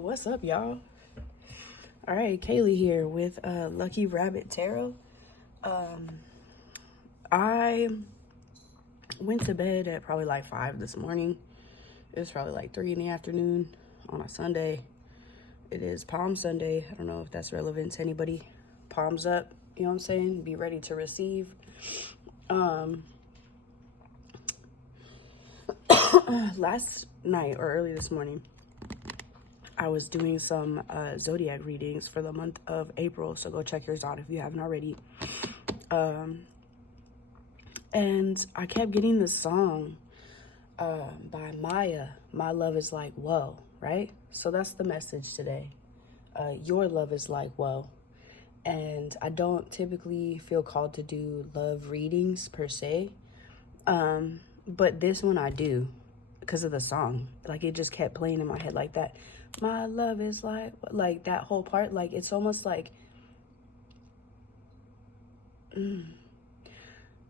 What's up, y'all? All right, Kaylee here with Lucky Rabbit Tarot. I went to bed at probably like 5 this morning. It was probably like 3 in the afternoon on a Sunday. It is Palm Sunday. I don't know if that's relevant to anybody. Palms up, you know what I'm saying? Be ready to receive. Last night or early this morning, I was doing some zodiac readings for the month of April, so go check yours out if you haven't already. And I kept getting this song by Maya, My Love Is Like Whoa, right? So that's the message today. Your love is like whoa. And I don't typically feel called to do love readings per se, but this one I do because of the song. Like, it just kept playing in my head like that. My love is like that whole part. Like, it's almost like,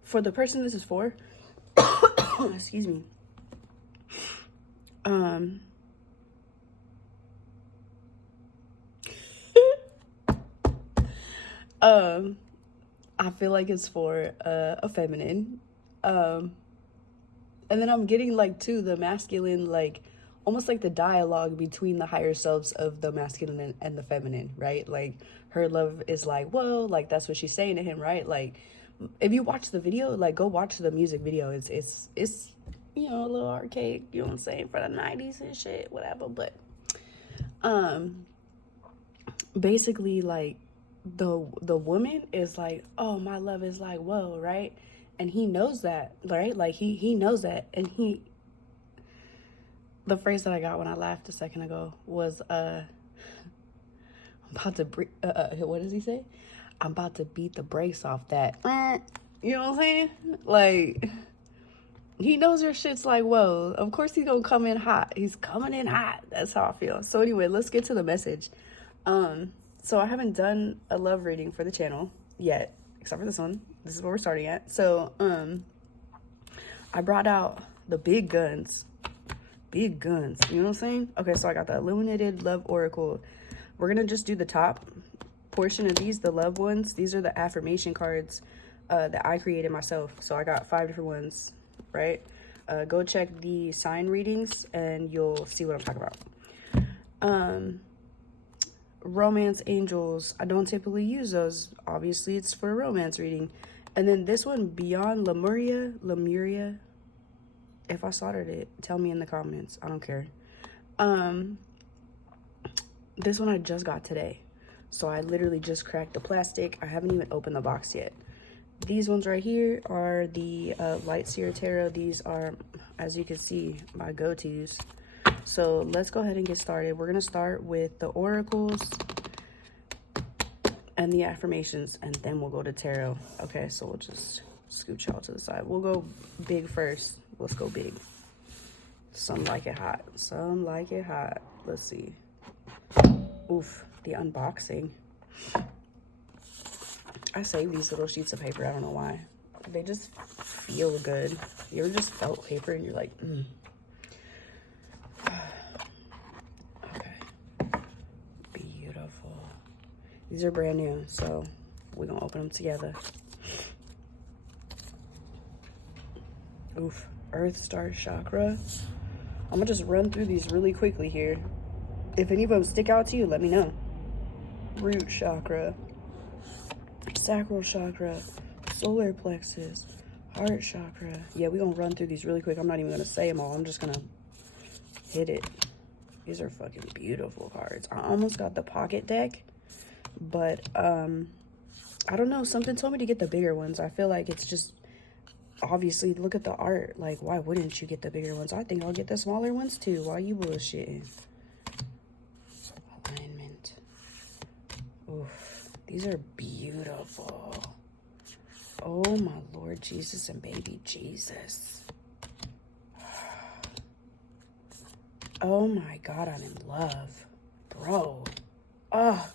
for the person this is for, excuse me, I feel like it's for a feminine, and then I'm getting like to the masculine, like almost like the dialogue between the higher selves of the masculine and the feminine, right? Like, her love is like, whoa, like that's what she's saying to him, right? Like, if you watch the video, like go watch the music video. It's you know, a little archaic, you know what I'm saying, for the 90s and shit, whatever. But basically, like, the woman is like, oh, my love is like whoa, right? And he knows that, right? Like, he knows that. And the phrase that I got when I laughed a second ago was I'm about to what does he say? I'm about to beat the brakes off that. You know what I'm saying? Like, he knows your shit's like, whoa. Of course he's gonna come in hot. He's coming in hot. That's how I feel. So anyway, let's get to the message. So I haven't done a love reading for the channel yet, except for this one. This is where we're starting at. So I brought out the big guns. Big guns. You know what I'm saying? Okay, so I got the Illuminated Love Oracle. We're gonna just do the top portion of these, the love ones. These are the affirmation cards that I created myself. So I got 5 different ones, right? Go check the sign readings and you'll see what I'm talking about. Romance angels, I don't typically use those. Obviously, it's for a romance reading. And then this one, Beyond Lemuria. If I slaughtered it, tell me in the comments. I don't care. This one I just got today. So I literally just cracked the plastic. I haven't even opened the box yet. These ones right here are the Light Seer Tarot. These are, as you can see, my go-tos. So let's go ahead and get started. We're going to start with the oracles and the affirmations, and then we'll go to tarot. Okay, so we'll just scooch y'all to the side. We'll go big first. Let's go big. Some like it hot. Some like it hot. Let's see. Oof, the unboxing. I save these little sheets of paper. I don't know why. They just feel good. You ever just felt paper and you're like, Okay. Beautiful. These are brand new, so we're gonna open them together. Oof. Earth Star Chakra. I'm gonna just run through these really quickly here. If any of them stick out to you, let me know. Root Chakra, Sacral Chakra, Solar Plexus, Heart Chakra. Yeah, we're gonna run through these really quick. I'm not even gonna say them all. I'm just gonna hit it. These are fucking beautiful cards. I almost got the pocket deck, but I don't know. Something told me to get the bigger ones. I feel like it's just, obviously, look at the art. Like, why wouldn't you get the bigger ones? I think I'll get the smaller ones too. Why you bullshitting? Alignment. Oof. These are beautiful. Oh my Lord Jesus and baby Jesus. Oh my God, I'm in love. Bro. Oh.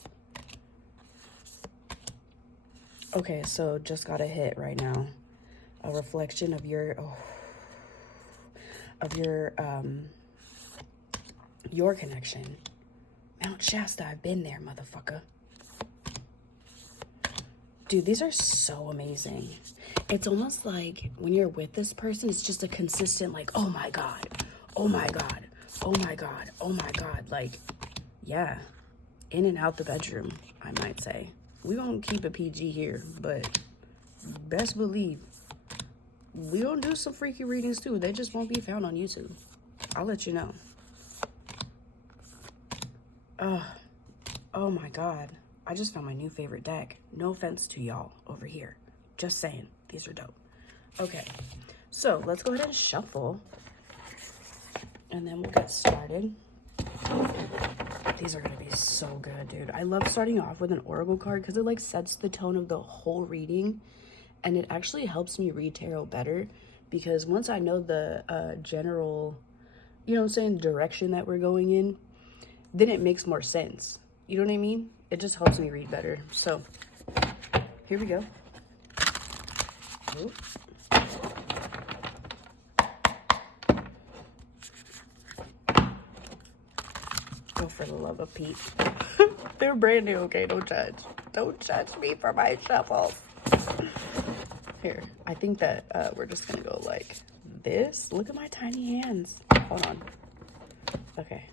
Okay, so just got a hit right now. A reflection of your connection. Mount Shasta, I've been there, motherfucker. Dude, these are so amazing. It's almost like when you're with this person, it's just a consistent like, oh my God, oh my God, oh my God, oh my God. Like, yeah, in and out the bedroom, I might say. We won't keep a PG here, but best believe we don't do some freaky readings too. They just won't be found on YouTube. I'll let you know. Oh my God. I just found my new favorite deck. No offense to y'all over here. Just saying, these are dope. Okay, so let's go ahead and shuffle. And then we'll get started. These are gonna be so good, dude. I love starting off with an oracle card because it like sets the tone of the whole reading. And it actually helps me read tarot better because once I know the general, you know what I'm saying, direction that we're going in, then it makes more sense. You know what I mean? It just helps me read better. So here we go. Oop. Oh, for the love of Pete. They're brand new, okay? Don't judge. Don't judge me for my shuffles. Here, I think that we're just gonna go like this. Look at my tiny hands. Hold on. Okay.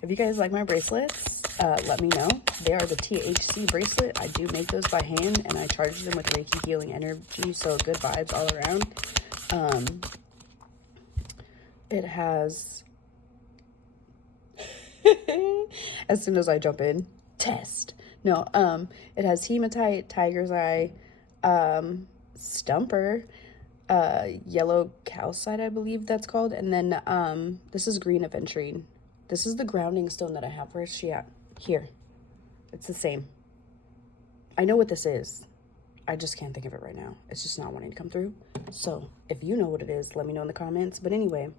If you guys like my bracelets, let me know. They are the THC bracelet. I do make those by hand, and I charge them with Reiki healing energy, so good vibes all around. It has... as soon as I jump in, test. No, it has hematite, tiger's eye, stumper, yellow calcite, I believe that's called, and then this is green aventurine. This is the grounding stone that I have. Where's she at? Here. It's the same. I know what this is. I just can't think of it right now. It's just not wanting to come through. So if you know what it is, let me know in the comments. But anyway,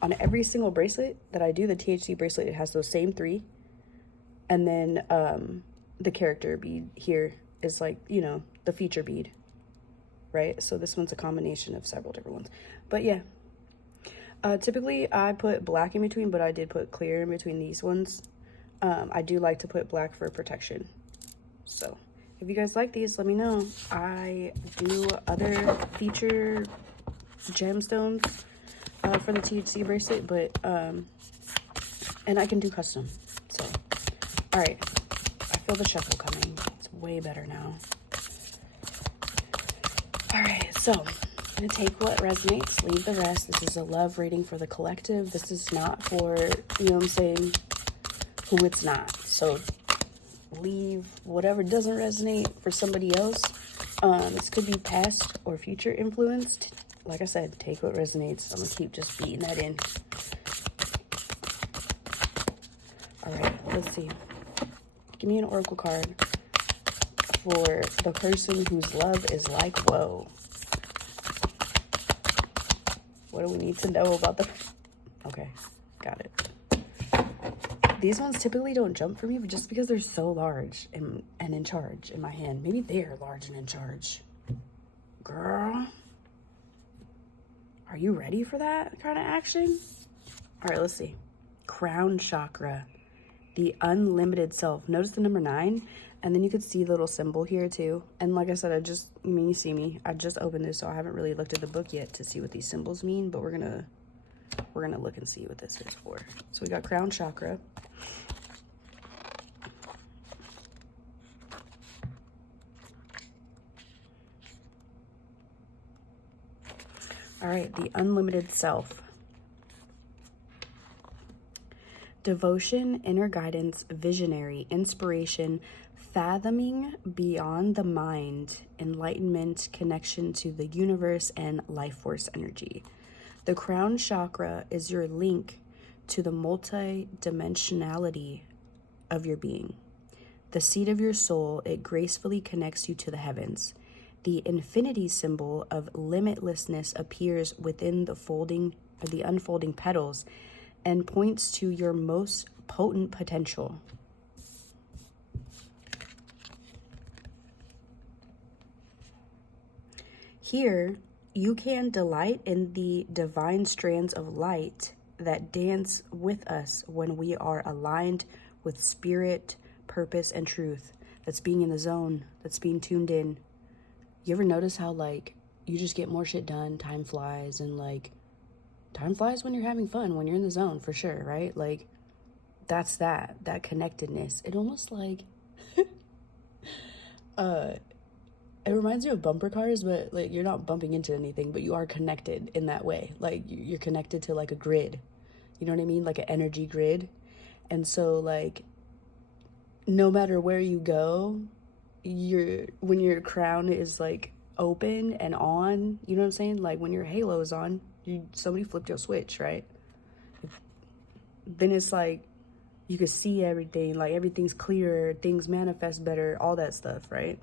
on every single bracelet that I do, the THC bracelet, it has those same three. And then the character bead here is like, you know, the feature bead, right? So this one's a combination of several different ones. But yeah, typically I put black in between, but I did put clear in between these ones. I do like to put black for protection. So if you guys like these, let me know. I do other feature gemstones for the THC bracelet, but and I can do custom. So all right, I feel the shuffle coming. It's way better now. All right, so I'm gonna take what resonates, leave the rest. This is a love reading for the collective. This is not for, you know what I'm saying, who it's not. So leave whatever doesn't resonate for somebody else. This could be past or future influenced. Like I said, take what resonates. I'm gonna keep just beating that in. All right, let's see. Give me an oracle card for the person whose love is like whoa. What do we need to know about the... Okay, got it. These ones typically don't jump for me, but just because they're so large and in charge in my hand. Maybe they're large and in charge. Girl, are you ready for that kind of action? All right, let's see. Crown chakra, the unlimited self. Notice the number 9, and then you could see the little symbol here too. And like I said, I mean, you see me. I just opened this, so I haven't really looked at the book yet to see what these symbols mean, but we're gonna look and see what this is for. So we got crown chakra. All right, the unlimited self. Devotion, inner guidance, visionary, inspiration, fathoming beyond the mind, enlightenment, connection to the universe, and life force energy. The crown chakra is your link to the multi-dimensionality of your being. The seat of your soul, it gracefully connects you to the heavens. The infinity symbol of limitlessness appears within the unfolding petals and points to your most potent potential. Here, you can delight in the divine strands of light that dance with us when we are aligned with spirit, purpose, and truth. That's being in the zone. That's being tuned in. You ever notice how, like, you just get more shit done, time flies, and, like, time flies when you're having fun, when you're in the zone, for sure, right? Like, that's that connectedness. It almost, like, it reminds me of bumper cars, but, like, you're not bumping into anything, but you are connected in that way. Like, you're connected to, like, a grid. You know what I mean? Like an energy grid. And so, like, no matter where you go, when your crown is, like, open and on, you know what I'm saying? Like, when your halo is on, somebody flipped your switch, right? Then it's like you can see everything, like everything's clearer, things manifest better, all that stuff, right?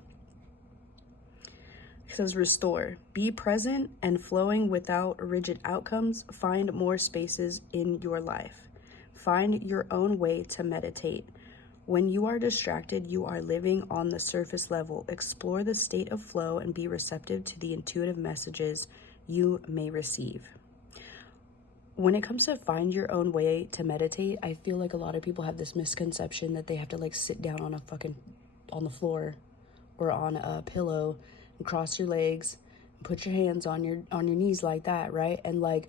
It says restore. Be present and flowing without rigid outcomes. Find more spaces in your life. Find your own way to meditate. When you are distracted, you are living on the surface level. Explore the state of flow and be receptive to the intuitive messages you may receive. When it comes to find your own way to meditate, I feel like a lot of people have this misconception that they have to, like, sit down on the floor or on a pillow and cross your legs and put your hands on your knees like that, right? And like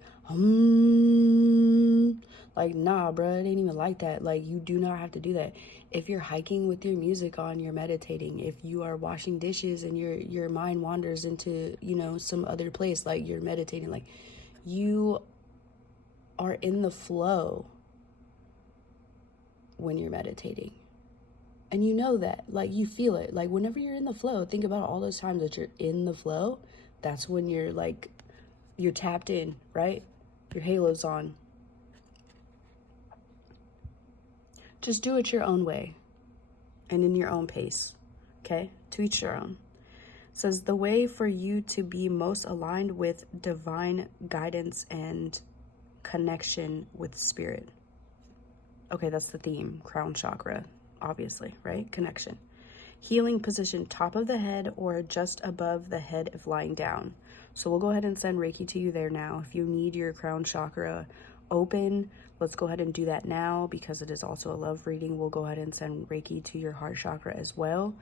nah, bro, it ain't even like that. Like, you do not have to do that. If you're hiking with your music on, you're meditating. If you are washing dishes and your mind wanders into, you know, some other place, like, you're meditating. Like, you are in the flow when you're meditating. And you know that, like, you feel it. Like, whenever you're in the flow, think about all those times that you're in the flow. That's when you're, like, you're tapped in, right? Your halo's on. Just do it your own way and in your own pace, okay? To each their own. It says the way for you to be most aligned with divine guidance and connection with spirit. Okay, that's the theme. Crown chakra, obviously, right? Connection. Healing position, top of the head or just above the head if lying down. So we'll go ahead and send Reiki to you there now. If you need your crown chakra open, let's go ahead and do that now, because it is also a love reading. We'll go ahead and send Reiki to your heart chakra as well.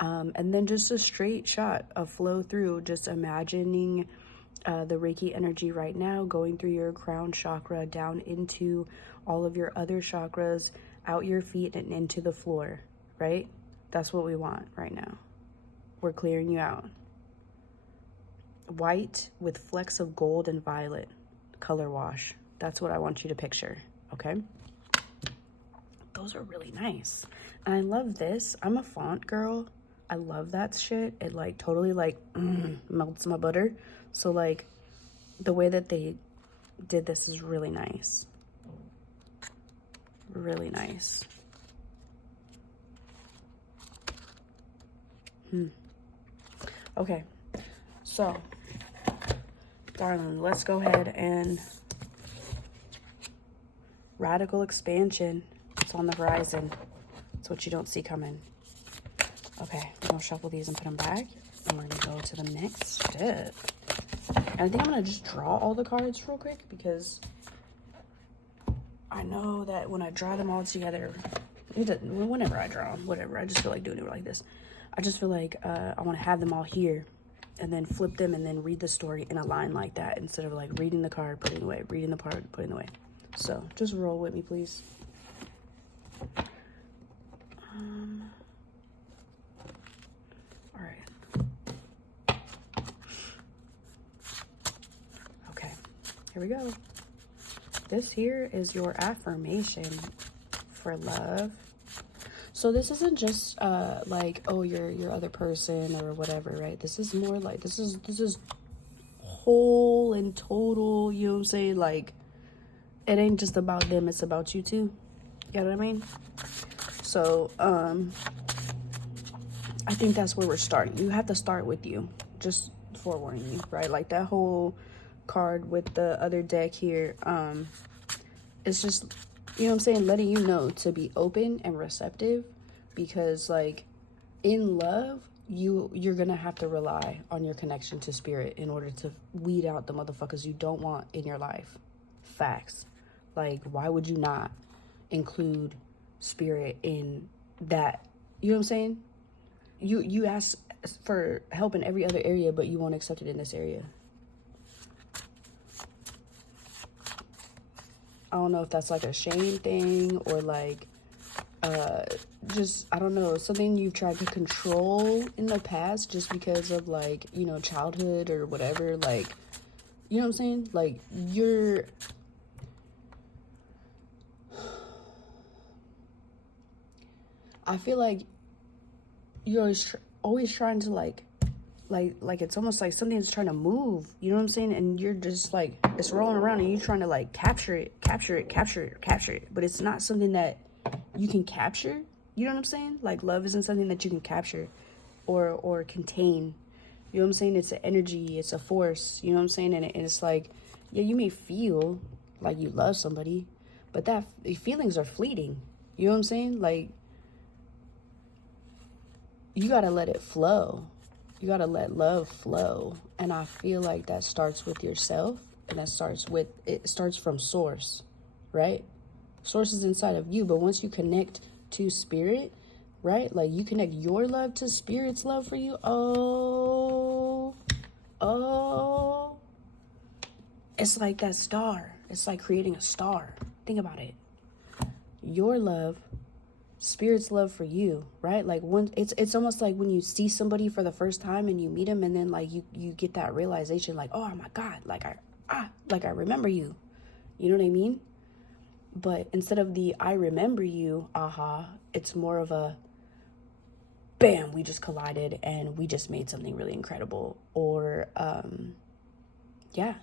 And then just a straight shot of flow through, just imagining the Reiki energy right now going through your crown chakra down into all of your other chakras, out your feet and into the floor, right? That's what we want right now. We're clearing you out. White with flecks of gold and violet color wash. That's what I want you to picture, okay? Those are really nice. And I love this. I'm a font girl. I love that shit. It, like, totally, like, melts my butter. So, like, the way that they did this is really nice. Really nice. Okay. So, darling, let's go ahead and radical expansion. It's on the horizon. It's what you don't see coming. Okay, we're gonna shuffle these and put them back. And we're gonna go to the next step. And I think I'm gonna just draw all the cards real quick, because I know that when I draw them all together, whenever I draw them, whatever, I just feel like doing it like this. I just feel like I want to have them all here and then flip them and then read the story in a line like that, instead of, like, reading the card, putting it away, reading the card, putting it away. So just roll with me, please. All right. Okay, here we go. This here is your affirmation for love. So this isn't just like, oh, your other person or whatever, right? This is more like, this is whole and total, you know what I'm saying? Like, it ain't just about them, it's about you too. You know what I mean? So I think that's where we're starting. You have to start with you, just forewarning you, right? Like, that whole card with the other deck here, it's just, you know what I'm saying, letting you know to be open and receptive, because, like, in love, you're gonna have to rely on your connection to spirit in order to weed out the motherfuckers you don't want in your life. Facts. Like, why would you not include spirit in that. You know what I'm saying? You ask for help in every other area, but you won't accept it in this area. I don't know if that's like a shame thing or like just, I don't know, something you've tried to control in the past just because of like, you know, childhood or whatever. Like, you know what I'm saying? Like, I feel like you're always trying to like it's almost like something's trying to move, you know what I'm saying? And you're just like, it's rolling around and you're trying to like capture it, but it's not something that you can capture. You know what I'm saying? Like, love isn't something that you can capture or contain. You know what I'm saying? It's an energy, it's a force, you know what I'm saying? And it's like, yeah, you may feel like you love somebody, but that feelings are fleeting. You know what I'm saying? Like, you gotta let it flow. You gotta let love flow. And I feel like that starts with yourself, and it starts from source, right? Source is inside of you, but once you connect to spirit, right? Like, you connect your love to spirit's love for you. Oh, it's like that star. It's like creating a star. Think about it. Your love, spirit's love for you, right? Like, when it's almost like when you see somebody for the first time and you meet them, and then like you get that realization, like, oh my God, like I remember you. You know what I mean? But instead of the I remember you, it's more of a bam, we just collided and we just made something really incredible. Or yeah.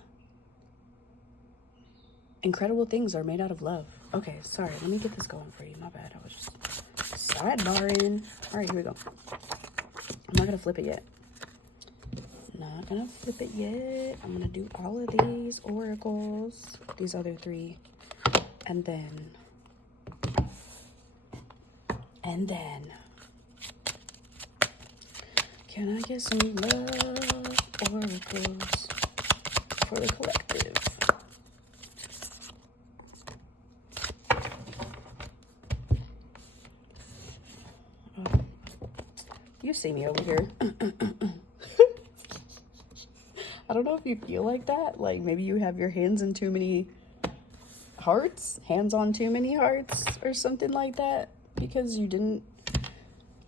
Incredible things are made out of love. Okay, sorry, let me get this going for you. My bad, I was just sidebarring. All right, here we go. I'm not gonna flip it yet. I'm gonna do all of these oracles, these other three, and then can I get some love oracles for the collective? You see me over here. I don't know if you feel like that. Like, maybe you have your hands in too many hearts, hands on too many hearts or something like that, because you didn't,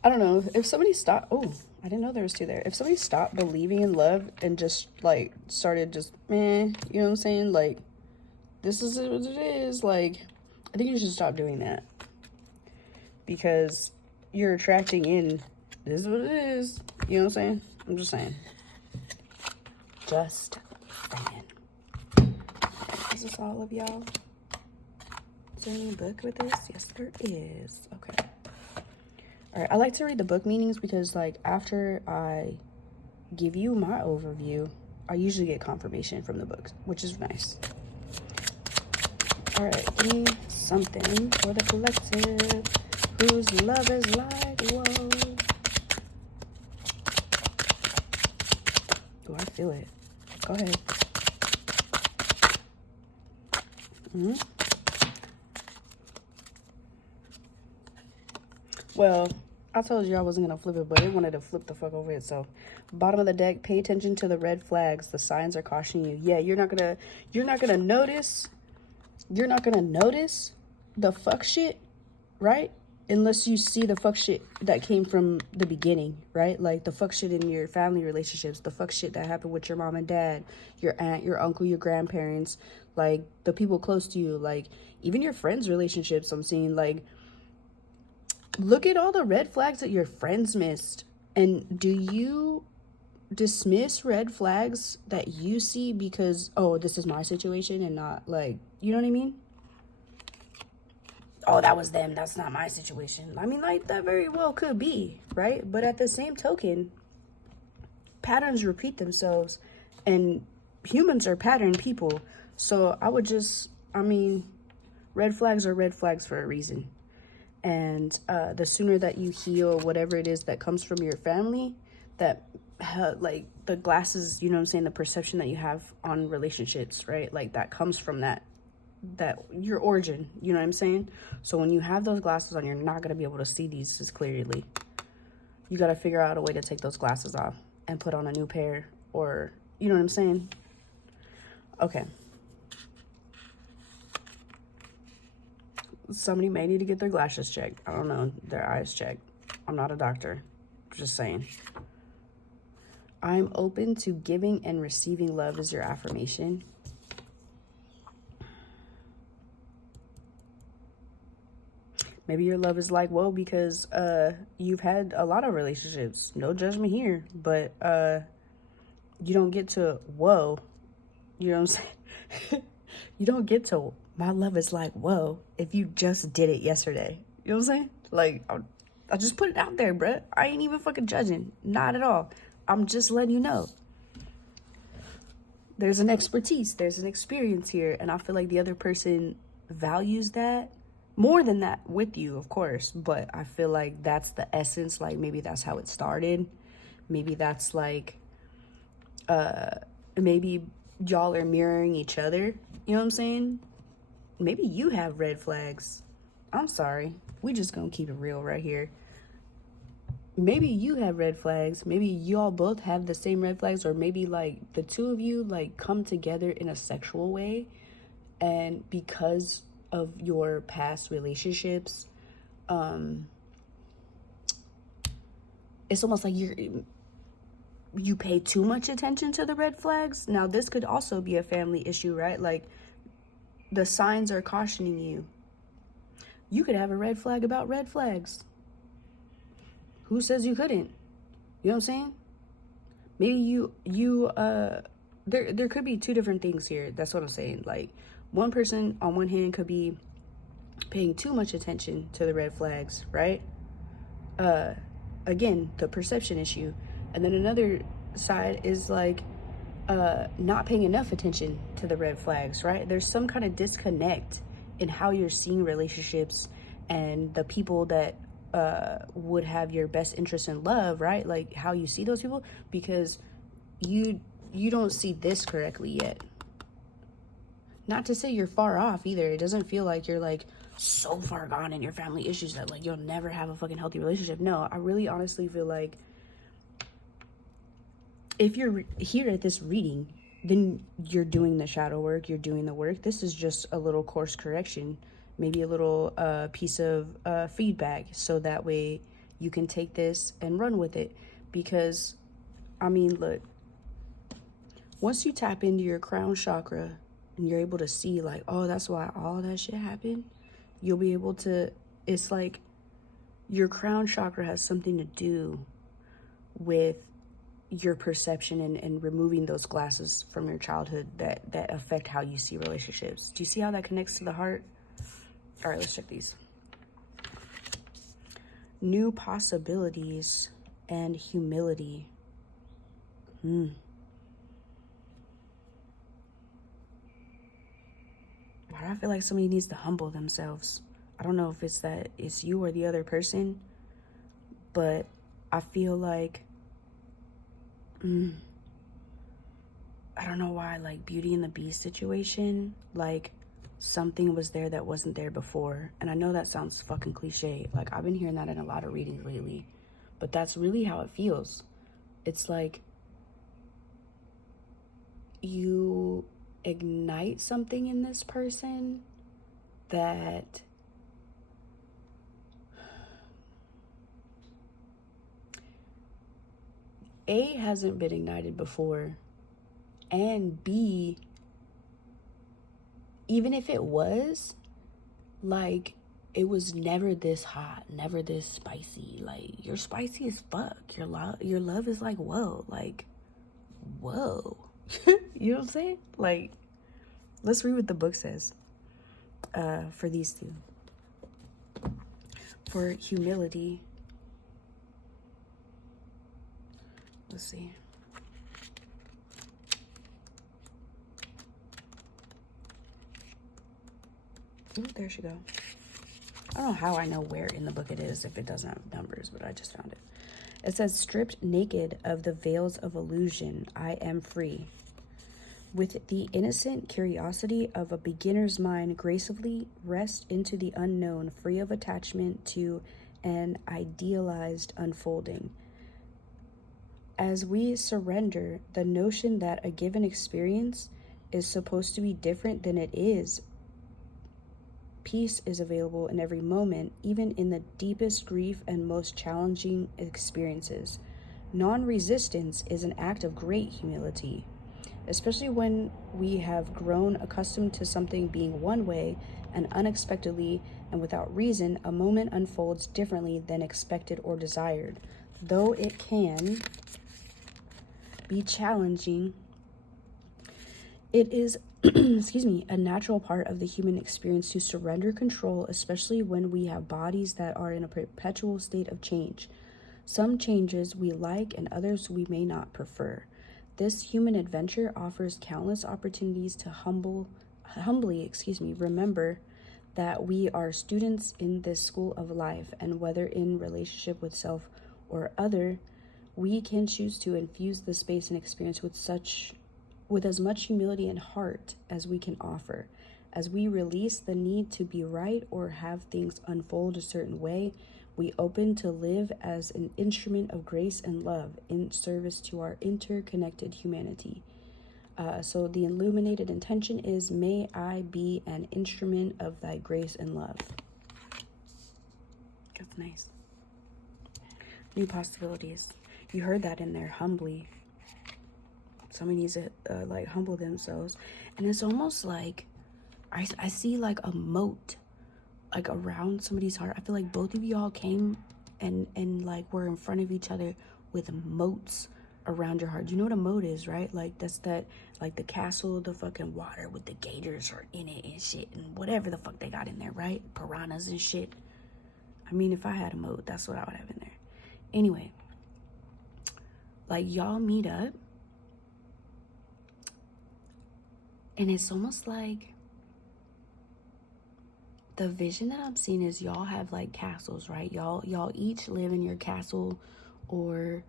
I don't know, if somebody stopped, oh, I didn't know there was two there. If somebody stopped believing in love and just like started just, you know what I'm saying? Like, this is what it is. Like, I think you should stop doing that, because you're attracting in, this is what it is. You know what I'm saying? I'm just saying. Just saying. Is this all of y'all? Is there any book with this? Yes, there is. Okay. All right. I like to read the book meanings because, like, after I give you my overview, I usually get confirmation from the books, which is nice. All right. Give me something for the collective whose love is like, whoa. Oh, I feel it. Go ahead. Well, I told you I wasn't going to flip it, but it wanted to flip the fuck over itself. Bottom of the deck, pay attention to the red flags. The signs are cautioning you. Yeah, you're not going to notice the fuck shit, right? Unless you see the fuck shit that came from the beginning, right? Like the fuck shit in your family relationships, the fuck shit that happened with your mom and dad, your aunt, your uncle, your grandparents, like the people close to you, like even your friends' relationships. I'm seeing, like, look at all the red flags that your friends missed. And do you dismiss red flags that you see because, oh, this is my situation, and not like, you know what I mean? Oh, that was them, that's not my situation. I mean, like, that very well could be, right? But at the same token, patterns repeat themselves, and humans are pattern people. So I would just, red flags are red flags for a reason. And the sooner that you heal whatever it is that comes from your family, that like the glasses, you know what I'm saying, the perception that you have on relationships, right? Like, that comes from that your origin, you know what I'm saying? So when you have those glasses on, you're not going to be able to see these as clearly. You got to figure out a way to take those glasses off and put on a new pair, or you know what I'm saying? Okay. Somebody may need to get their glasses checked. I don't know, their eyes checked. I'm not a doctor. Just saying. I'm open to giving and receiving love is your affirmation. Maybe your love is like, well, because you've had a lot of relationships. No judgment here. But you don't get to, whoa. You know what I'm saying? You don't get to, my love is like, whoa, if you just did it yesterday. You know what I'm saying? Like, I just put it out there, bruh. I ain't even fucking judging. Not at all. I'm just letting you know. There's an expertise. There's an experience here. And I feel like the other person values that. More than that with you, of course. But I feel like that's the essence. Like, maybe that's how it started. Maybe that's like, maybe y'all are mirroring each other. You know what I'm saying? Maybe you have red flags. I'm sorry. We just gonna keep it real right here. Maybe you have red flags. Maybe y'all both have the same red flags, or maybe like the two of you like come together in a sexual way, and because of your past relationships, it's almost like you pay too much attention to the red flags. Now this could also be a family issue, right? Like, the signs are cautioning you. You could have a red flag about red flags. Who says you couldn't? You know what I'm saying? Maybe there could be two different things here. That's what I'm saying. Like, one person on one hand could be paying too much attention to the red flags, right? Again, the perception issue. And then another side is like not paying enough attention to the red flags, right? There's some kind of disconnect in how you're seeing relationships and the people that would have your best interest in love, right? Like, how you see those people, because you don't see this correctly yet. Not to say you're far off either. It doesn't feel like you're like so far gone in your family issues that like you'll never have a fucking healthy relationship. No, I really honestly feel like if you're here at this reading, then you're doing the shadow work, you're doing the work. This is just a little course correction, maybe a little piece of feedback, so that way you can take this and run with it. Because, I mean, look, once you tap into your crown chakra and you're able to see like, oh, that's why all that shit happened, you'll be able to, it's like your crown chakra has something to do with your perception and removing those glasses from your childhood that affect how you see relationships. Do you see how that connects to the heart? All right, let's check these. New possibilities and humility. Why do I feel like somebody needs to humble themselves? I don't know if it's that it's you or the other person, but I feel like I don't know why, like Beauty and the Beast situation, like something was there that wasn't there before. And I know that sounds fucking cliche. Like, I've been hearing that in a lot of readings lately, but that's really how it feels. It's like you ignite something in this person that A, hasn't been ignited before, and B, even if it was, like, it was never this hot, never this spicy. Like, you're spicy as fuck. Your love is like, whoa, like, whoa. You know what I'm saying? Like, let's read what the book says for these two. For humility, let's see. Ooh, there she go. I don't know how I know where in the book it is if it doesn't have numbers, but I just found it. It says, stripped naked of the veils of illusion, I am free. With the innocent curiosity of a beginner's mind, gracefully rest into the unknown, free of attachment to an idealized unfolding. As we surrender the notion that a given experience is supposed to be different than it is, peace is available in every moment, even in the deepest grief and most challenging experiences. Non-resistance is an act of great humility, especially when we have grown accustomed to something being one way, and unexpectedly and without reason, a moment unfolds differently than expected or desired. Though it can be challenging, it is a natural part of the human experience to surrender control, especially when we have bodies that are in a perpetual state of change. Some changes we like and others we may not prefer. This human adventure offers countless opportunities to humbly remember that we are students in this school of life, and whether in relationship with self or other, we can choose to infuse the space and experience with as much humility and heart as we can offer. As we release the need to be right or have things unfold a certain way, we open to live as an instrument of grace and love in service to our interconnected humanity. So the illuminated intention is, may I be an instrument of thy grace and love. That's nice. New possibilities. You heard that in there, humbly. Somebody needs to like humble themselves. And it's almost like I see like a moat like around somebody's heart. I feel like both of y'all came and like were in front of each other with moats around your heart. You know what a moat is, right? Like that's that, like the castle, the fucking water with the gators are in it and shit and whatever the fuck they got in there, right? Piranhas and shit. I mean, if I had a moat, that's what I would have in there. Anyway, like y'all meet up and it's almost like the vision that I'm seeing is y'all have like castles, right? Y'all each live in your castle or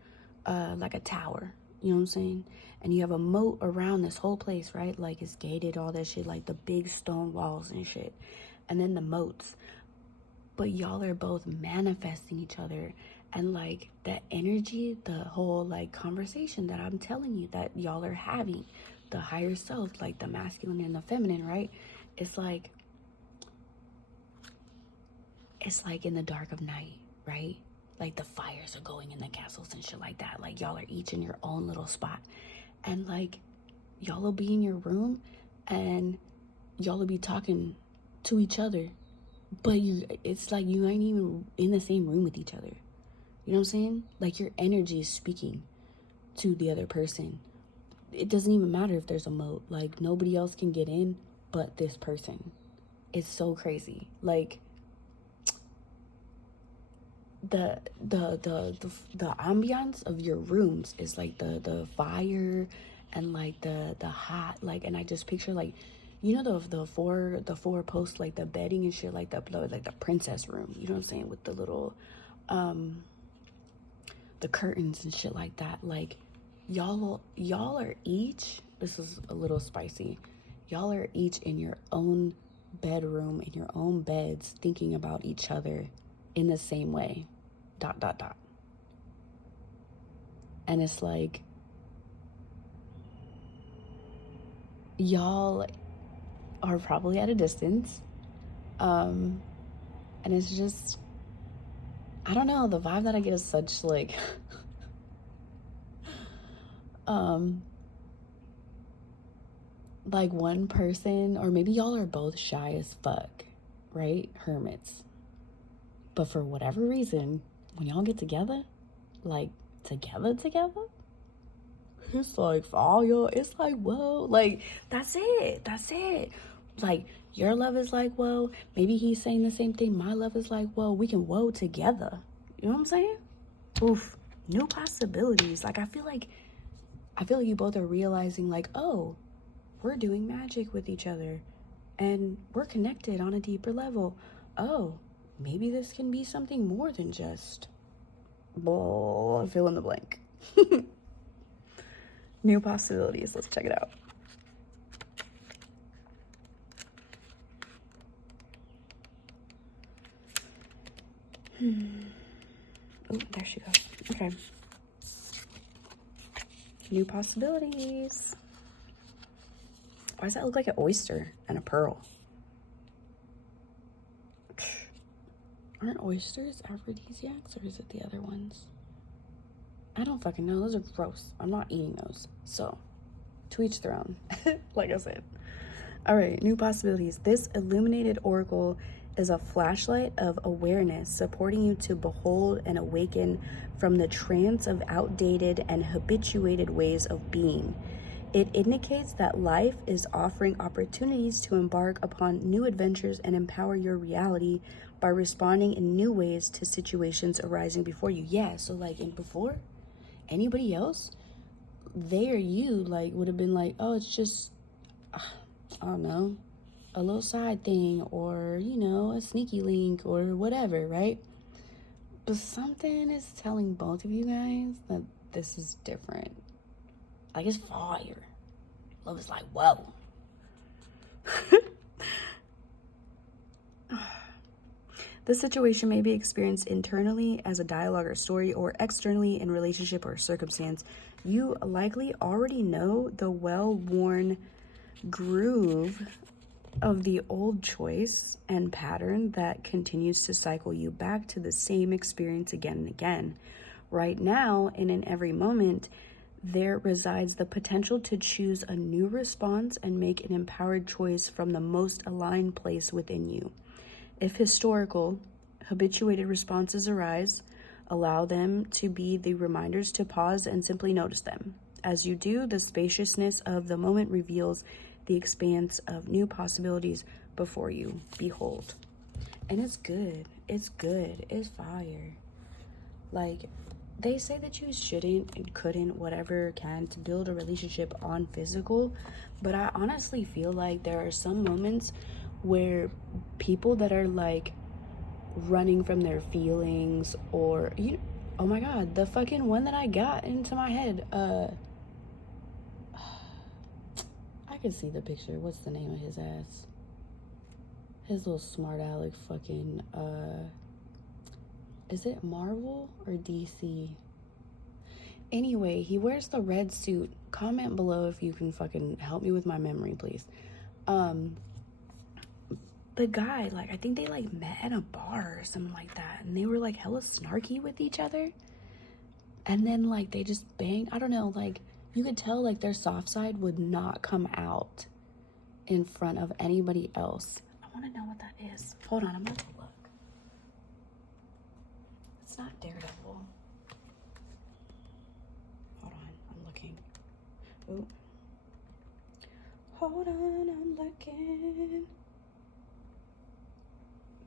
like a tower, you know what I'm saying? And you have a moat around this whole place, right? Like it's gated, all that shit, like the big stone walls and shit. And then the moats. But y'all are both manifesting each other. And like that energy, the whole like conversation that I'm telling you that y'all are having, the higher self, like the masculine and the feminine, right? It's like in the dark of night, right? Like the fires are going in the castles and shit like that. Like y'all are each in your own little spot. And like y'all will be in your room and y'all will be talking to each other. But it's like you ain't even in the same room with each other. You know what I'm saying? Like your energy is speaking to the other person. It doesn't even matter if there's a moat. Like nobody else can get in but this person. It's so crazy. Like the ambiance of your rooms is like the fire and like the hot, like, and I just picture like, you know, the four posts, like the bedding and shit, like the princess room, you know what I'm saying, with the little the curtains and shit like that. Like y'all are each, this is a little spicy, y'all are each in your own bedroom, in your own beds, thinking about each other in the same way, ... And it's like y'all are probably at a distance, and it's just, I don't know, the vibe that I get is such like like one person, or maybe y'all are both shy as fuck, right? Hermits. But for whatever reason, when y'all get together, like together, it's like for all y'all, it's like, whoa, like that's it. Like your love is like, whoa, maybe he's saying the same thing. My love is like, whoa, we can whoa together. You know what I'm saying? Oof, new possibilities. Like I feel like you both are realizing like, oh, we're doing magic with each other and we're connected on a deeper level. Oh, maybe this can be something more than just fill in the blank. New possibilities. Let's check it out. Oh, there she goes. Okay. New possibilities. Why does that look like an oyster and a pearl? Aren't oysters aphrodisiacs, or is it the other ones? I don't fucking know. Those are gross. I'm not eating those. So, to each their own. Like I said. All right, new possibilities. This illuminated oracle is a flashlight of awareness, supporting you to behold and awaken from the trance of outdated and habituated ways of being. It indicates that life is offering opportunities to embark upon new adventures and empower your reality by responding in new ways to situations arising before you. Yeah, so like in before, anybody else, they or you like would have been like, oh, it's just, I don't know, a little side thing, or, you know, a sneaky link or whatever, right? But something is telling both of you guys that this is different. Like, it's fire. Love is like, whoa. This situation may be experienced internally as a dialogue or story, or externally in relationship or circumstance. You likely already know the well-worn groove of the old choice and pattern that continues to cycle you back to the same experience again and again. Right now, and in every moment, there resides the potential to choose a new response and make an empowered choice from the most aligned place within you. If historical, habituated responses arise, allow them to be the reminders to pause and simply notice them. As you do, the spaciousness of the moment reveals the expanse of new possibilities before you. Behold. And it's good. It's good. It's fire. Like, they say that you shouldn't and couldn't, whatever can, to build a relationship on physical, but I honestly feel like there are some moments where people that are like running from their feelings, or you, oh my god, the fucking one that I got into my head, I can see the picture. What's the name of his ass? His little smart aleck fucking, is it Marvel or DC? Anyway, he wears the red suit. Comment below if you can fucking help me with my memory, please. The guy, like, I think they like met at a bar or something like that, and they were like hella snarky with each other, and then like they just banged. I don't know, like you could tell like their soft side would not come out in front of anybody else. I want to know what that is. Hold on, I'm about to look. It's not Daredevil. Hold on, I'm looking. Ooh. Hold on, I'm looking.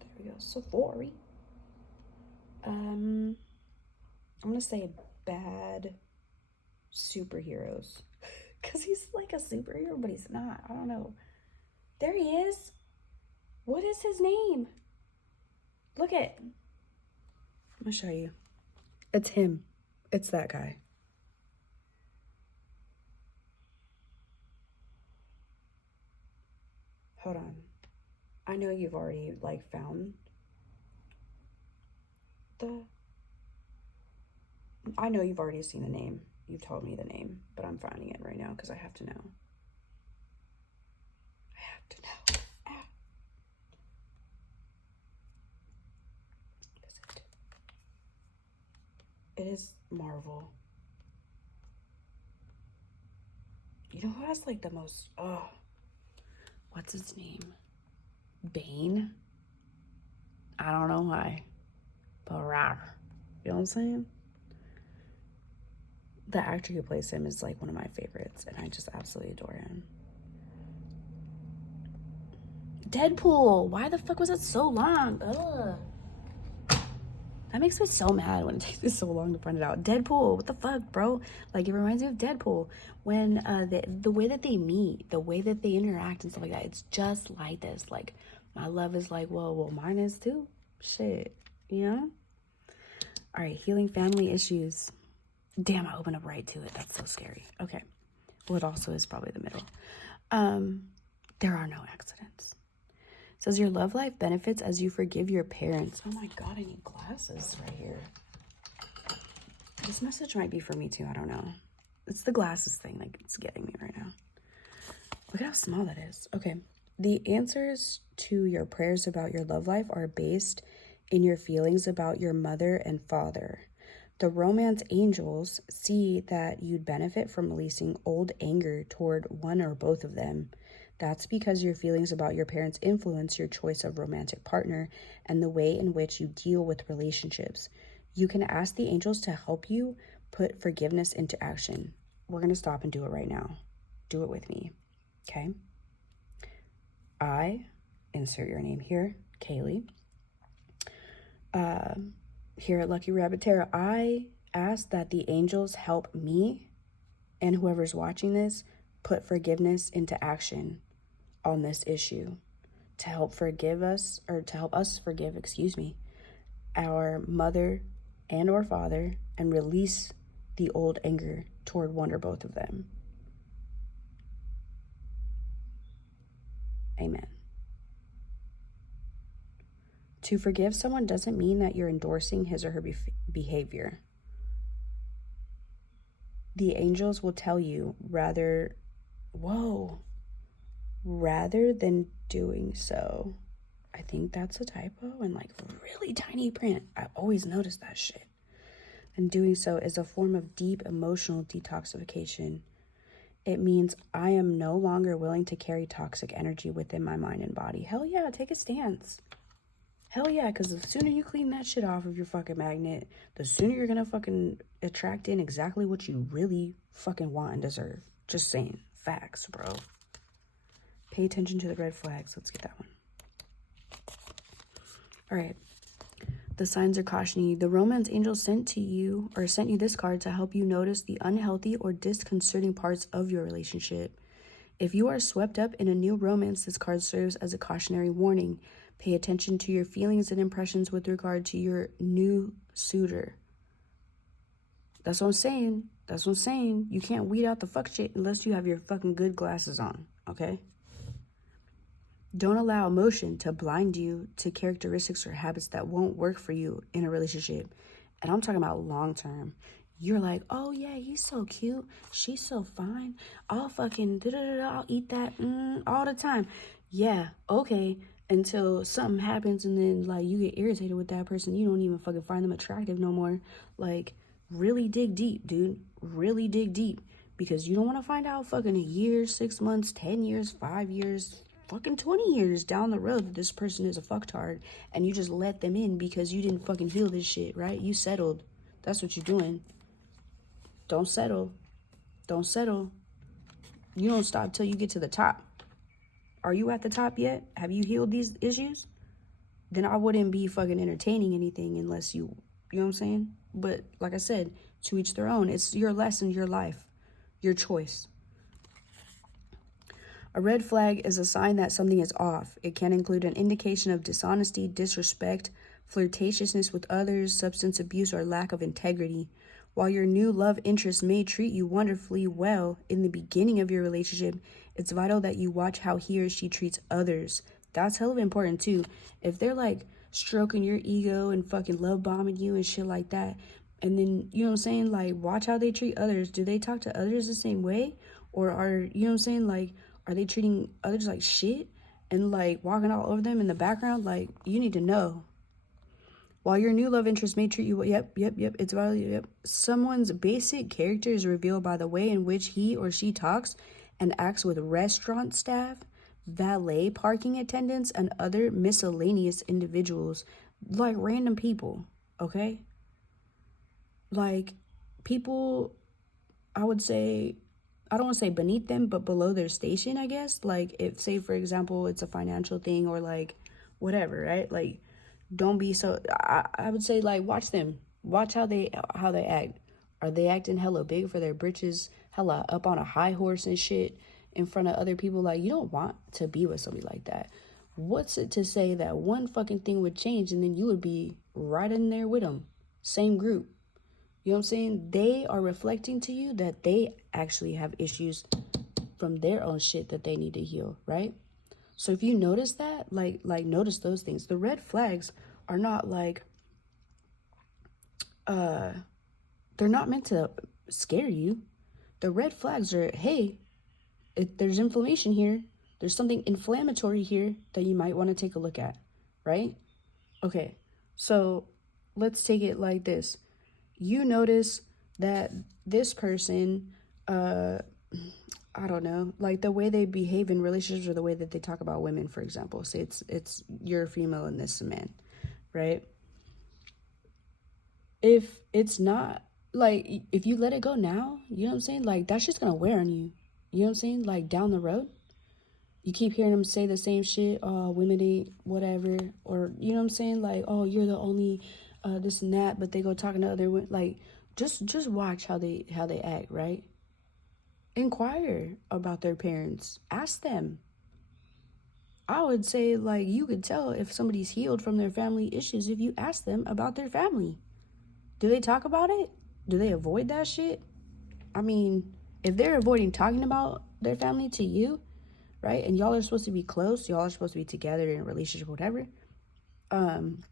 There we go. Safari. I'm gonna say bad superheroes. Because he's like a superhero, but he's not. I don't know. There he is. What is his name? Look it. I'm gonna show you. It's him. It's that guy. Hold on. I know you've already like found I know you've already seen the name. You've told me the name, but I'm finding it right now because I have to know. I have to know. It is Marvel. You know who has like the most, what's his name? Bane? I don't know why. But rah. You know what I'm saying? The actor who plays him is like one of my favorites, and I just absolutely adore him. Deadpool! Why the fuck was it so long? Ugh. That makes me so mad when it takes me so long to find it out. Deadpool, what the fuck, bro? Like, it reminds me of Deadpool. When the way that they meet, the way that they interact and stuff like that, it's just like this. Like, my love is like, well, mine is too. Shit, you know? All right, healing family issues. Damn, I opened up right to it. That's so scary. Okay. Well, it also is probably the middle. There are no accidents. It says your love life benefits as you forgive your parents. Oh my God, I need glasses right here. This message might be for me too, I don't know. It's the glasses thing that's getting me right now. Look at how small that is. Okay. The answers to your prayers about your love life are based in your feelings about your mother and father. The romance angels see that you'd benefit from releasing old anger toward one or both of them. That's because your feelings about your parents influence your choice of romantic partner and the way in which you deal with relationships. You can ask the angels to help you put forgiveness into action. We're going to stop and do it right now. Do it with me. Okay? I, insert your name here, Kaylee. Here at Lucky Rabbit Tarot, I ask that the angels help me and whoever's watching this put forgiveness into action on this issue to help forgive us, or to help us forgive, our mother and or father and release the old anger toward one or both of them. Amen. To forgive someone doesn't mean that you're endorsing his or her behavior. The angels will tell you rather than doing so. I think that's a typo in like really tiny print. I always notice that shit. And doing so is a form of deep emotional detoxification. It means I am no longer willing to carry toxic energy within my mind and body. Hell yeah, take a stance. Hell yeah, because the sooner you clean that shit off of your fucking magnet, the sooner you're gonna fucking attract in exactly what you really fucking want and deserve. Just saying. Facts, bro. Pay attention to the red flags. Let's get that one. All right. The signs are cautioning you. The romance angel sent you this card to help you notice the unhealthy or disconcerting parts of your relationship. If you are swept up in a new romance, this card serves as a cautionary warning. Pay attention to your feelings and impressions with regard to your new suitor. That's what I'm saying. You can't weed out the fuck shit unless you have your fucking good glasses on, okay? Don't allow emotion to blind you to characteristics or habits that won't work for you in a relationship. And I'm talking about long term. You're like, oh yeah, he's so cute. She's so fine. I'll fucking I'll eat that all the time. Yeah, okay. Until something happens and then like you get irritated with that person. You don't even fucking find them attractive no more. Like, really dig deep, dude. Really dig deep. Because you don't want to find out fucking a year, 6 months, 10 years, 5 years, fucking 20 years down the road that this person is a fucktard and you just let them in because you didn't fucking feel this shit, right? You settled. That's what you're doing. Don't settle. Don't settle. You don't stop till you get to the top. Are you at the top yet? Have you healed these issues? Then I wouldn't be fucking entertaining anything unless you know what I'm saying? But like I said, to each their own. It's your lesson, your life, your choice. A red flag is a sign that something is off. It can include an indication of dishonesty, disrespect, flirtatiousness with others, substance abuse, or lack of integrity. While your new love interest may treat you wonderfully well in the beginning of your relationship, it's vital that you watch how he or she treats others. That's hell of important too. If they're like stroking your ego and fucking love bombing you and shit like that, and then, you know what I'm saying, like, watch how they treat others. Do they talk to others the same way? Or are, you know what I'm saying, like, are they treating others like shit and like walking all over them in the background? Like, you need to know. While your new love interest may treat you, it's about, someone's basic character is revealed by the way in which he or she talks and acts with restaurant staff, valet parking attendants, and other miscellaneous individuals, like random people, okay? Like, people, I would say, I don't want to say beneath them, but below their station, I guess. Like, if, say, for example, it's a financial thing or, like, whatever, right? Like, don't be so, I would say, like, watch them. Watch how they act. Are they acting hella big for their britches, hella up on a high horse and shit in front of other people? Like, you don't want to be with somebody like that. What's it to say that one fucking thing would change and then you would be right in there with them? Same group. You know what I'm saying? They are reflecting to you that they actually have issues from their own shit that they need to heal, right? So if you notice that, like notice those things. The red flags are not like, they're not meant to scare you. The red flags are, hey, there's inflammation here. There's something inflammatory here that you might want to take a look at, right? Okay, so let's take it like this. You notice that this person, I don't know, like the way they behave in relationships or the way that they talk about women, for example. Say it's you're a female and this is a man, right? If it's not, like, if you let it go now, you know what I'm saying? Like, that's just gonna wear on you. You know what I'm saying? Like, down the road, you keep hearing them say the same shit. Oh, women ain't whatever. Or, you know what I'm saying? Like, oh, you're the only this and that. But they go talking to other women. Like, just watch how they act, right? Inquire about their parents. Ask them. I would say, like, you could tell if somebody's healed from their family issues if you ask them about their family. Do they talk about it? Do they avoid that shit? I mean, if they're avoiding talking about their family to you, right, and y'all are supposed to be close, y'all are supposed to be together in a relationship, whatever, then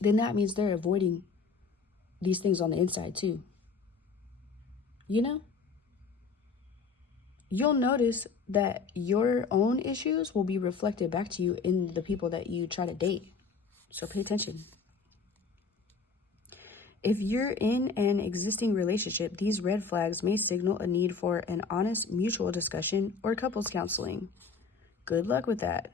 that means they're avoiding these things on the inside too. You know? You'll notice that your own issues will be reflected back to you in the people that you try to date. So pay attention. If you're in an existing relationship, these red flags may signal a need for an honest mutual discussion or couples counseling. Good luck with that.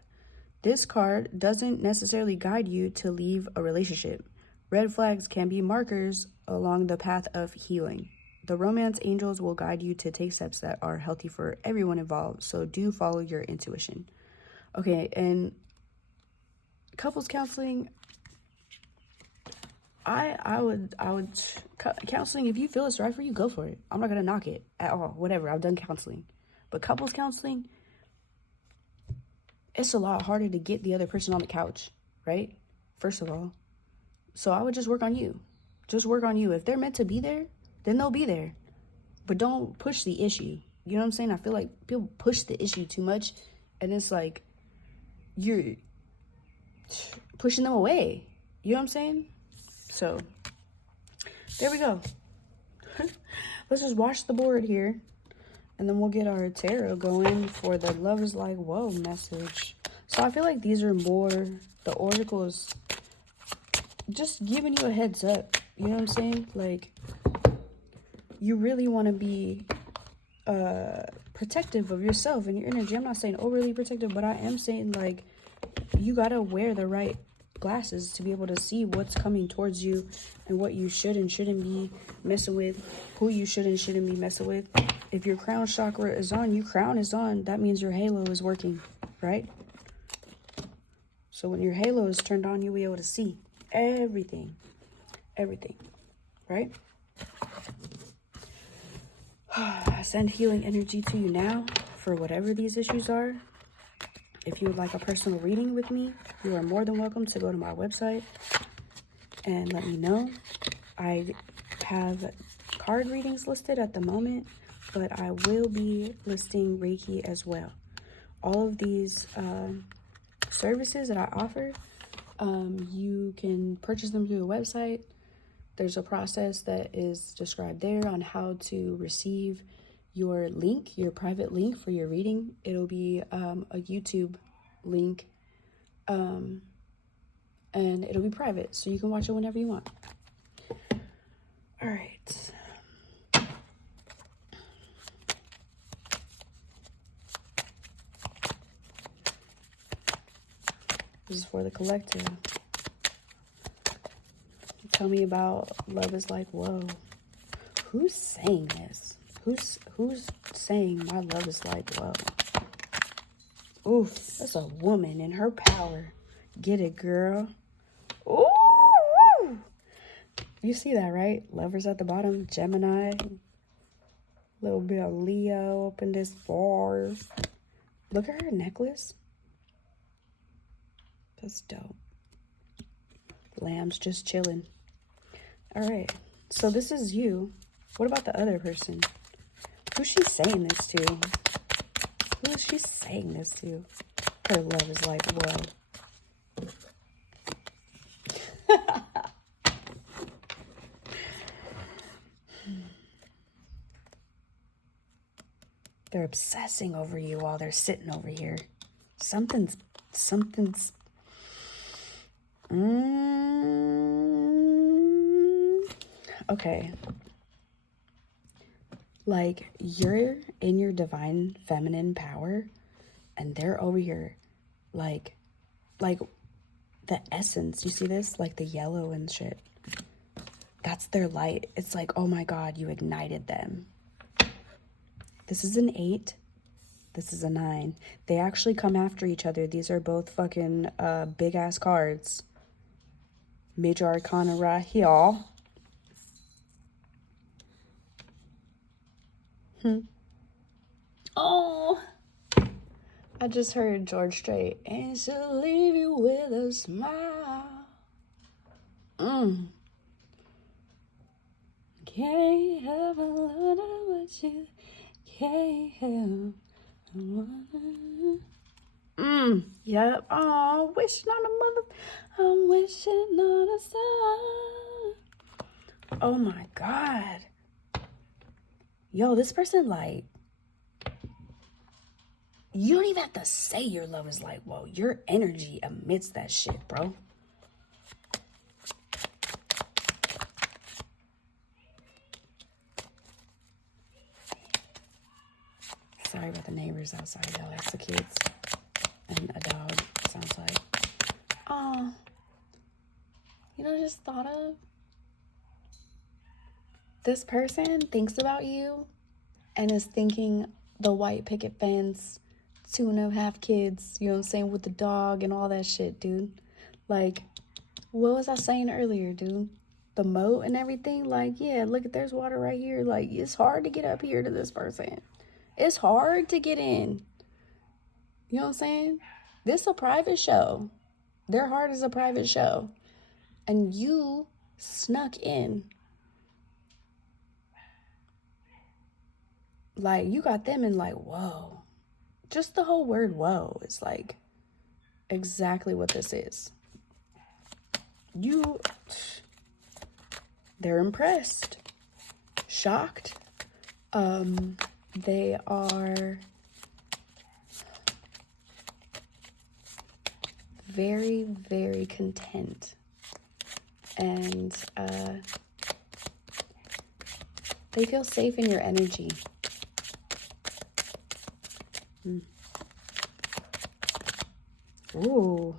This card doesn't necessarily guide you to leave a relationship. Red flags can be markers along the path of healing. The romance angels will guide you to take steps that are healthy for everyone involved, so do follow your intuition. Okay, and couples counseling, I would counseling, if you feel it's right for you, go for it. I'm not gonna knock it at all. Whatever, I've done counseling. But couples counseling, it's a lot harder to get the other person on the couch, right? First of all. So I would just work on you. Just work on you. If they're meant to be there, then they'll be there. But don't push the issue. You know what I'm saying? I feel like people push the issue too much, and it's like you're pushing them away. You know what I'm saying? So there we go. Let's just watch the board here, and then we'll get our tarot going for the love is like whoa message. So I feel like these are more, the oracles just giving you a heads up. You know what I'm saying? Like, you really want to be protective of yourself and your energy. I'm not saying overly protective, but I am saying, like, you gotta wear the right glasses to be able to see what's coming towards you and what you should and shouldn't be messing with, who you should and shouldn't be messing with. If your crown chakra is on, your crown is on, that means your halo is working, right? So when your halo is turned on, you'll be able to see everything, right? I send healing energy to you now for whatever these issues are. If you would like a personal reading with me, you are more than welcome to go to my website and let me know. I have card readings listed at the moment, but I will be listing Reiki as well. All of these services that I offer, you can purchase them through the website. There's a process that is described there on how to receive your link, your private link for your reading. It'll be a YouTube link, and it'll be private, so you can watch it whenever you want. All right. This is for the collective. Tell me about love is like whoa. Who's saying this? Who's saying my love is like whoa? Oof, that's a woman in her power. Get it, girl. Ooh, you see that, right? Lovers at the bottom, Gemini, little bit of Leo up in this bar. Look at her necklace. That's dope. Lamb's just chilling. All right, so this is you. What about the other person? Who's she saying this to? Who is she saying this to? Her love is like, whoa. They're obsessing over you while they're sitting over here. Something's. Okay. Like, you're in your divine feminine power, and they're over here, like the essence. You see this? Like the yellow and shit. That's their light. It's like, oh my God, you ignited them. This is an 8. This is a 9. They actually come after each other. These are both fucking big ass cards. Major Arcana right here. Oh, I just heard George Strait. And she'll leave you with a smile. Can't help a lot of what you can't help. Yep. Oh, wishing on a mother. I'm wishing on a son. Oh my God. Yo, this person, like, you don't even have to say your love is like, whoa, your energy emits that shit, bro. Sorry about the neighbors outside, y'all. That's the kids. And a dog, sounds like. Oh, you know, I just thought of, this person thinks about you and is thinking the white picket fence, 2.5 kids, you know what I'm saying, with the dog and all that shit, dude. Like, what was I saying earlier, dude? The moat and everything. Like, yeah, look, there's water right here. Like, it's hard to get up here to this person. It's hard to get in. You know what I'm saying? This is a private show. Their heart is a private show. And you snuck in. Like, you got them in like, whoa. Just the whole word whoa is like exactly what this is. They're impressed. Shocked. They are very, very content. And they feel safe in your energy. Ooh.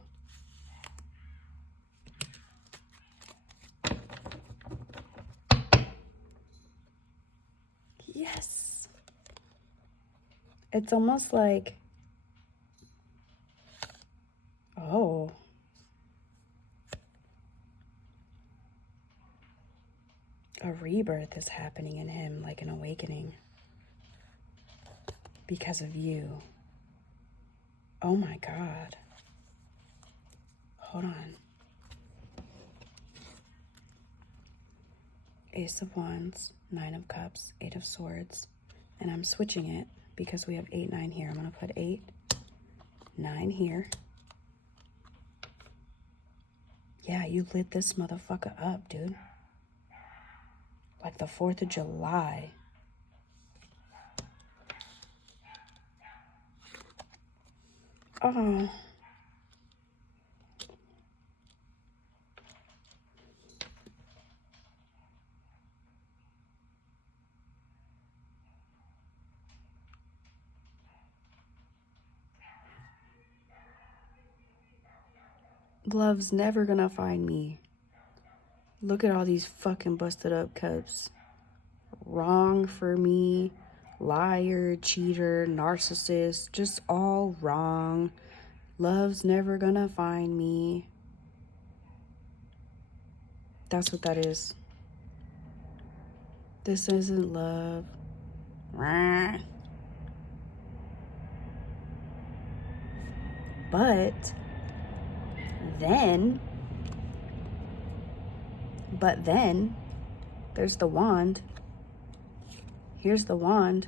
Yes. It's almost like, oh. A rebirth is happening in him, like an awakening. Because of you. Oh my God. Hold on. Ace of Wands, 9 of Cups, 8 of Swords. And I'm switching it because we have 8, 9 here. I'm going to put 8, 9 here. Yeah, you lit this motherfucker up, dude. Like the 4th of July. Oh. Love's never gonna find me. Look at all these fucking busted up cups. Wrong for me. Liar, cheater, narcissist. Just all wrong. Love's never gonna find me. That's what that is. This isn't love. But then, there's the wand. Here's the wand.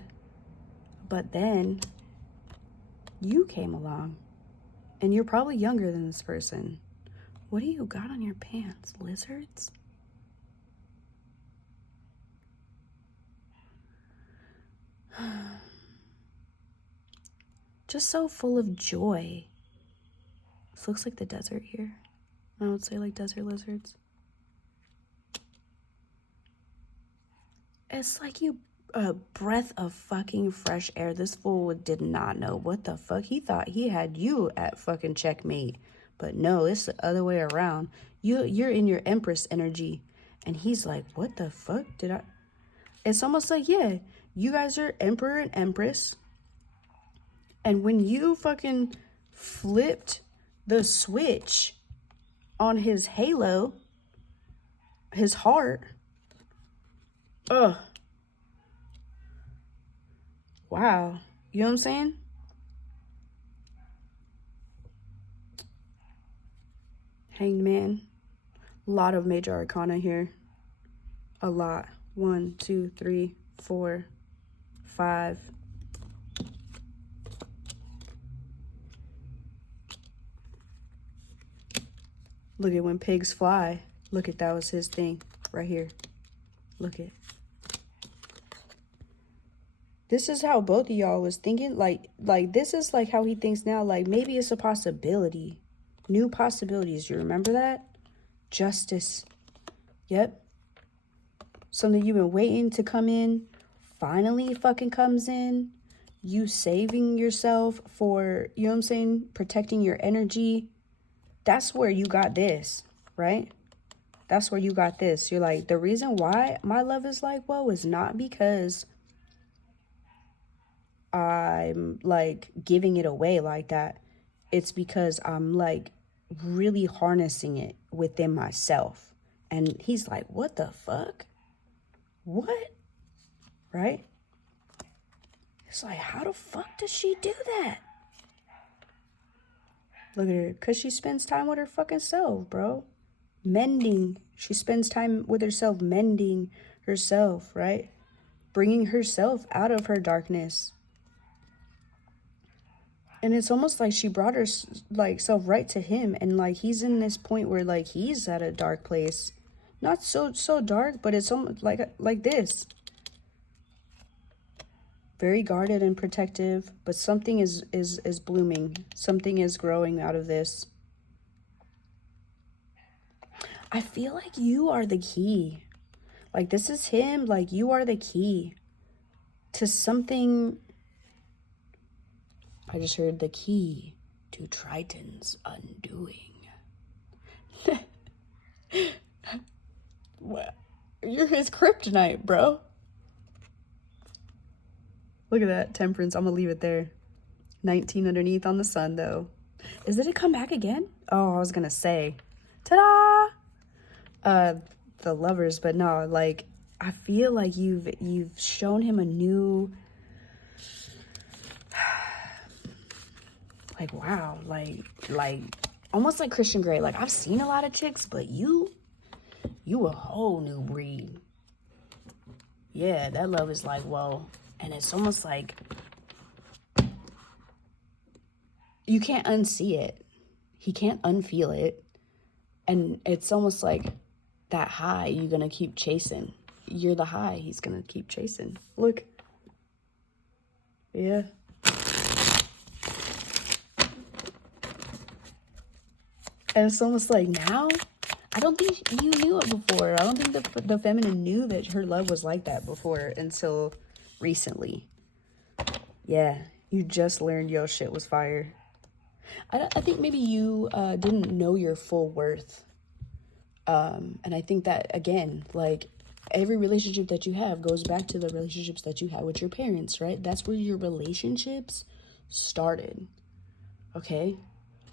But then, you came along. And you're probably younger than this person. What do you got on your pants? Lizards? Just so full of joy. This looks like the desert here. I would say like desert lizards. It's like a breath of fucking fresh air. This fool did not know what the fuck. He thought he had you at fucking checkmate. But no, it's the other way around. You're in your Empress energy. And he's like, what the fuck did I... It's almost like, yeah, you guys are Emperor and Empress. And when you fucking flipped the switch on his halo, his heart, ugh. Wow. You know what I'm saying? Hanged Man. A lot of major arcana here. A lot. 1, 2, 3, 4, 5. Look at when pigs fly. Look at, that was his thing right here. Look at. This is how both of y'all was thinking. Like this is like how he thinks now. Like maybe it's a possibility. New possibilities. You remember that? Justice. Yep. Something you've been waiting to come in. Finally fucking comes in. You saving yourself for, you know what I'm saying? Protecting your energy. That's where you got this, right? That's where you got this. You're like, the reason why my love is like, whoa, is not because I'm like giving it away like that. It's because I'm like really harnessing it within myself. And he's like, what the fuck? What? Right? It's like, how the fuck does she do that? Look at her. Because she spends time with her fucking self, bro. Mending. She spends time with herself, mending herself, right? Bringing herself out of her darkness. And it's almost like she brought her like self right to him. And like he's in this point where like he's at a dark place. Not so dark, but it's almost like this. Very guarded and protective, but something is blooming. Something is growing out of this. I feel like you are the key. Like this is him, like you are the key to something. I just heard the key to Triton's undoing. Well, you're his kryptonite, bro. Look at that, Temperance. I'm gonna leave it there. 19 underneath on the sun, though. Did it come back again? Oh, I was gonna say, ta-da! The lovers, but no, like, I feel like you've shown him a new, like, wow, like, almost like Christian Grey. Like, I've seen a lot of chicks, but you a whole new breed. Yeah, that love is like, whoa. And it's almost like you can't unsee it. He can't unfeel it. And it's almost like that high you're going to keep chasing. You're the high he's going to keep chasing. Look. Yeah. And it's almost like now, I don't think you knew it before. I don't think the feminine knew that her love was like that before until recently. Yeah, you just learned your shit was fire. I think maybe you didn't know your full worth. And I think that, again, like, every relationship that you have goes back to the relationships that you had with your parents, right? That's where your relationships started, okay?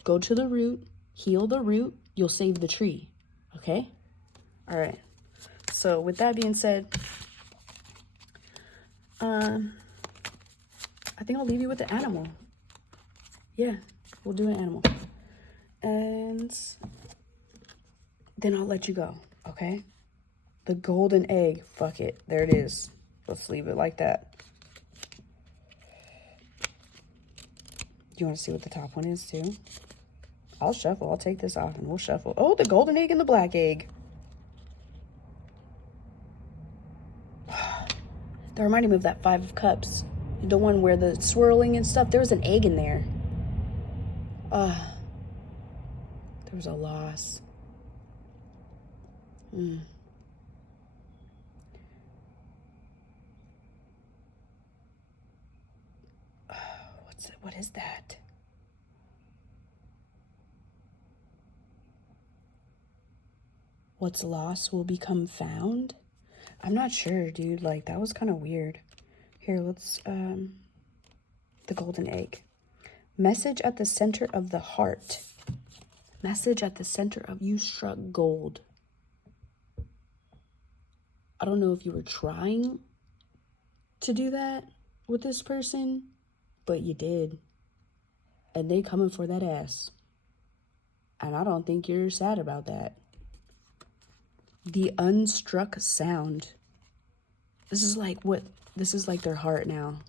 Go to the root, heal the root, you'll save the tree, okay? All right. So with that being said, I think I'll leave you with the animal. Yeah, we'll do an animal. And then I'll let you go, okay? The golden egg. Fuck it. There it is. Let's leave it like that. You want to see what the top one is, too? I'll shuffle. I'll take this off and we'll shuffle. Oh, the golden egg and the black egg. That reminded me of that 5 of Cups. The one where the swirling and stuff. There was an egg in there. There was a loss. What is that? What's lost will become found? I'm not sure, dude. Like, that was kind of weird. Here, let's, the golden egg. Message at the center of the heart. Message at the center of, you struck gold. I don't know if you were trying to do that with this person, but you did. And they coming for that ass. And I don't think you're sad about that. The unstruck sound. This is like their heart now.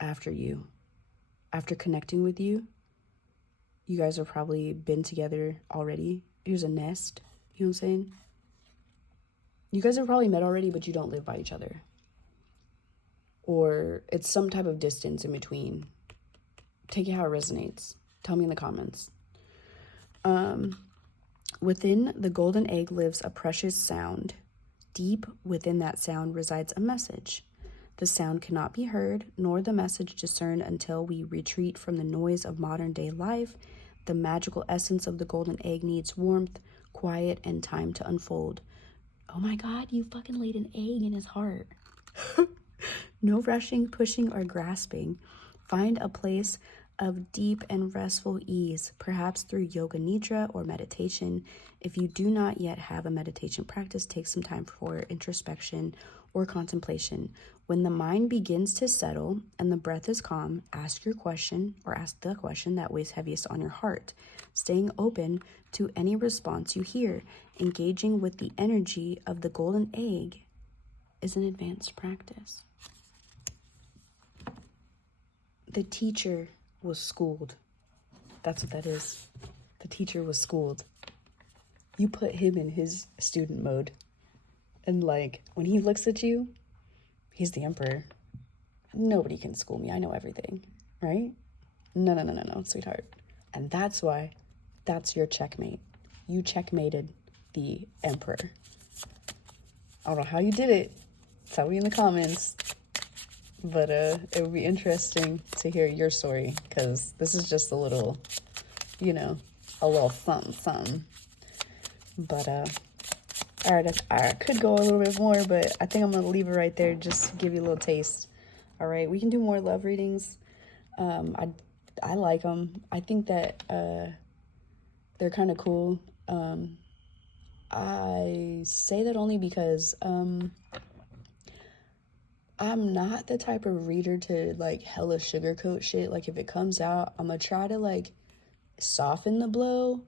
After you. After connecting with you. You guys have probably been together already. Here's a nest. You know what I'm saying? You guys have probably met already, but you don't live by each other. Or it's some type of distance in between. Take it how it resonates. Tell me in the comments. Within the golden egg lives a precious sound. Deep within that sound resides a message. The sound cannot be heard, nor the message discerned until we retreat from the noise of modern day life. The magical essence of the golden egg needs warmth, quiet, and time to unfold. Oh my God, you fucking laid an egg in his heart. No rushing, pushing, or grasping. Find a place of deep and restful ease, perhaps through yoga nidra or meditation. If you do not yet have a meditation practice, take some time for introspection or contemplation. When the mind begins to settle and the breath is calm, ask the question that weighs heaviest on your heart, staying open to any response you hear. Engaging with the energy of the golden egg is an advanced practice. The teacher was schooled. That's what that is. The teacher was schooled. You put him in his student mode. And like, when he looks at you, he's the emperor. Nobody can school me. I know everything, right? No, sweetheart. And that's why that's your checkmate. You checkmated the emperor. I don't know how you did it. Tell me in the comments. But it would be interesting to hear your story, because this is just a little, a little something. But all right, I could go a little bit more, but I think I'm gonna leave it right there, just to give you a little taste. All right, we can do more love readings. I like them. I think that they're kind of cool. I say that only because I'm not the type of reader to like hella sugarcoat shit. Like, if it comes out, I'm gonna try to like soften the blow,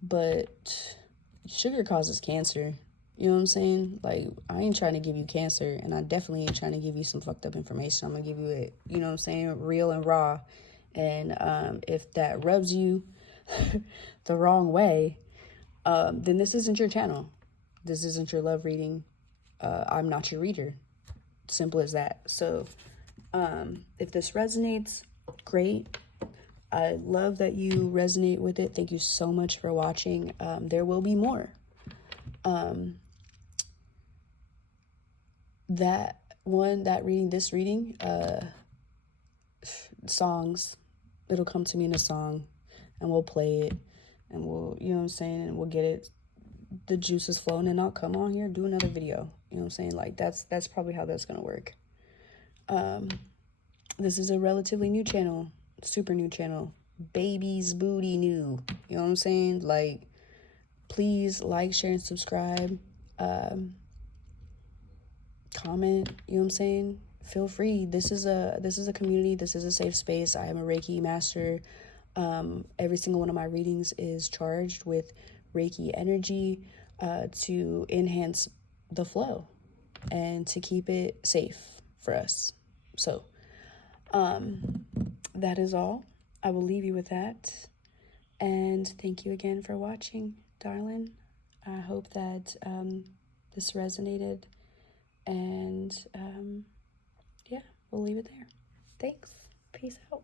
but sugar causes cancer. You know what I'm saying? Like, I ain't trying to give you cancer, and I definitely ain't trying to give you some fucked up information. I'm gonna give you it, you know what I'm saying, real and raw. And if that rubs you the wrong way, then this isn't your channel. This isn't your love reading. I'm not your reader. Simple as that. So if this resonates, great. I love that you resonate with it. Thank you so much for watching. There will be more. This reading, songs, it'll come to me in a song, and we'll play it, and we'll, you know what I'm saying, and we'll get it, the juices flowing, and I'll come on here, do another video. You know what I'm saying? Like, that's probably how that's gonna work. This is a relatively new channel, super new channel, baby's booty new. You know what I'm saying? Like, please like, share, and subscribe. Comment. You know what I'm saying? Feel free. This is a community. This is a safe space. I am a Reiki master. Every single one of my readings is charged with Reiki energy to enhance the flow and to keep it safe for us. So that is all. I will leave you with that. And thank you again for watching, darling. I hope that this resonated. And yeah, we'll leave it there. Thanks. Peace out.